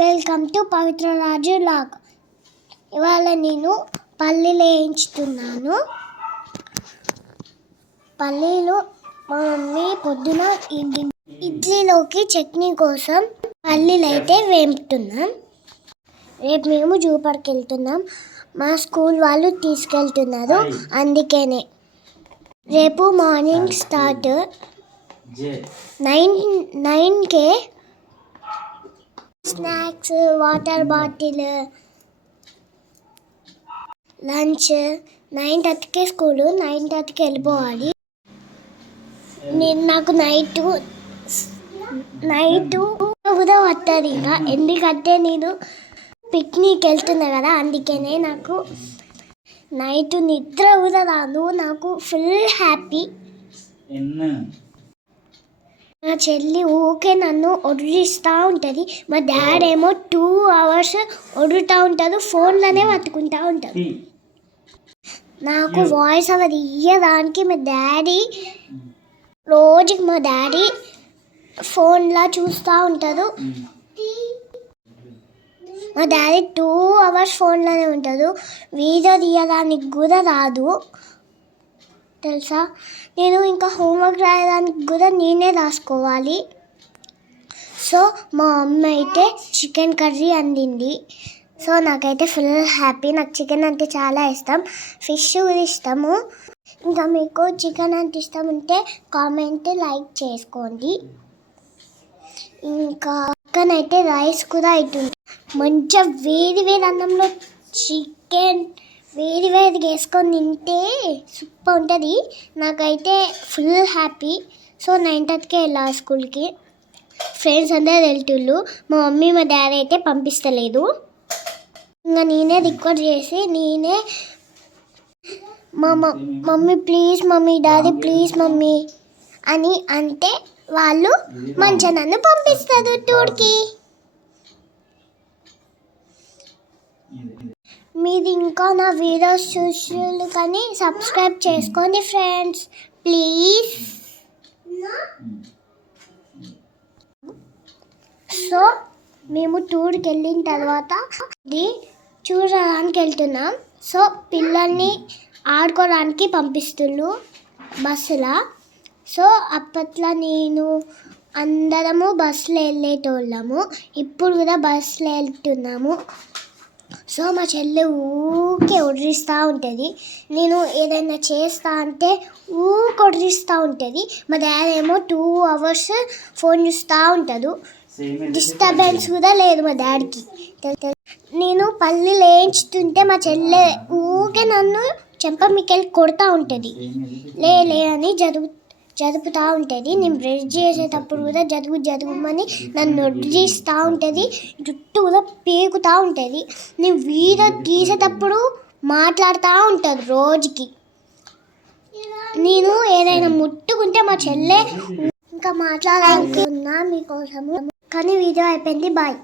Welcome to Pavitra Raju vlog. ఇవాళ నేను పల్లీలు వేయించుతున్నాను. పల్లీలు మా మమ్మీ పొద్దున ఇడ్లీలోకి చట్నీ కోసం పల్లీలు అయితే వేపుతున్నాం. రేపు మేము జూపడికి వెళ్తున్నాం. మా స్కూల్ వాళ్ళు తీసుకెళ్తున్నారు. అందుకనే రేపు మార్నింగ్ స్టార్ట్ 9కే స్నాక్స్, వాటర్ బాటిల్, లంచ్. 9:30కే స్కూలు. 9:30కి వెళ్ళిపోవాలి. నాకు నైట్ కూడా వస్తుంది ఇంకా, ఎందుకంటే నేను పిక్నిక్ వెళ్తున్నా కదా. అందుకనే నాకు నైట్ నిద్ర కూడా రాదు. నాకు ఫుల్ హ్యాపీ. మా చెల్లి ఊకే నన్ను ఒడిస్తూ ఉంటుంది. మా డాడీ ఏమో 2 hours ఒడుతూ ఉంటారు, ఫోన్లోనే పట్టుకుంటూ ఉంటారు. నాకు వాయిస్ ఓవర్ ఇయ్యడానికి మా డాడీ రోజుకి ఫోన్లో చూస్తూ ఉంటారు. మా డాడీ 2 hours ఫోన్లోనే ఉంటారు. వీడియో తీయడానికి కూడా రాదు తెలుసా. నేను ఇంకా హోంవర్క్ రాయడానికి కూడా నేనే రాసుకోవాలి. సో మా అమ్మ అయితే చికెన్ కర్రీ అందింది. సో నాకైతే ఫుల్ హ్యాపీ. నాకు చికెన్ అంటే చాలా ఇష్టం, ఫిష్ కూడా ఇష్టము. ఇంకా మీకు చికెన్ అంటే ఇష్టం ఉంటే కామెంట్, లైక్ చేసుకోండి. ఇంకా పక్కనైతే రైస్ కూడా అవుతుంది. మంచిగా వేడి అన్నంలో చికెన్ వేడిగా వేసుకొని తింటే సూపర్ ఉంటుంది. నాకైతే ఫుల్ హ్యాపీ. సో 9:30కే వెళ్ళాలి స్కూల్కి. ఫ్రెండ్స్ అందరూ వెళ్తుళ్ళు. మా మమ్మీ మా డాడీ అయితే పంపిస్తలేదు. ఇంకా నేనే రిక్వెస్ట్ చేసి mummy please mummy, daddy please mummy అని అంటే వాళ్ళు మంచిగా నన్ను పంపిస్తారు టూర్కి. మీరు ఇంకా నా వీడియోస్ చూసారు కానీ సబ్స్క్రైబ్ చేసుకోండి ఫ్రెండ్స్, ప్లీజ్. సో మేము టూర్కి వెళ్ళిన తర్వాత ఇది చూడడానికి వెళ్తున్నాం. సో పిల్లల్ని ఆడుకోవడానికి పంపిస్తున్నారు బస్సులో. సో అప్పట్లో నేను అందరము బస్సులో వెళ్ళేటోళ్ళము, ఇప్పుడు కూడా బస్సులో వెళ్తున్నాము. సో మా చెల్లి ఊకే ఒడిస్తూ ఉంటుంది. నేను ఏదైనా చేస్తా అంటే ఊకే ఒడిస్తూ ఉంటుంది. మా డాడీ ఏమో 2 hours ఫోన్ చూస్తూ ఉంటాడు. డిస్టర్బెన్స్ కూడా లేదు మా డాడీకి. నేను పల్లీలు వేయించుతుంటే మా చెల్లె ఊకే నన్ను చెంప మీకెళ్ళి కొడుతూ ఉంటుంది. లే అని జరుపుతూ ఉంటుంది. నేను బ్రష్ చేసేటప్పుడు కూడా జరుగుమని నన్ను నొడ్డిస్తూ ఉంటుంది. జుట్టు కూడా పీకుతూ ఉంటుంది. నేను వీడియో తీసేటప్పుడు మాట్లాడుతూ ఉంటుంది రోజుకి. నేను ఏదైనా ముట్టుకుంటే మా చెల్లె ఇంకా మాట్లాడాలనుకున్నా మీకోసము. కానీ వీడియో అయిపోయింది. బాయ్.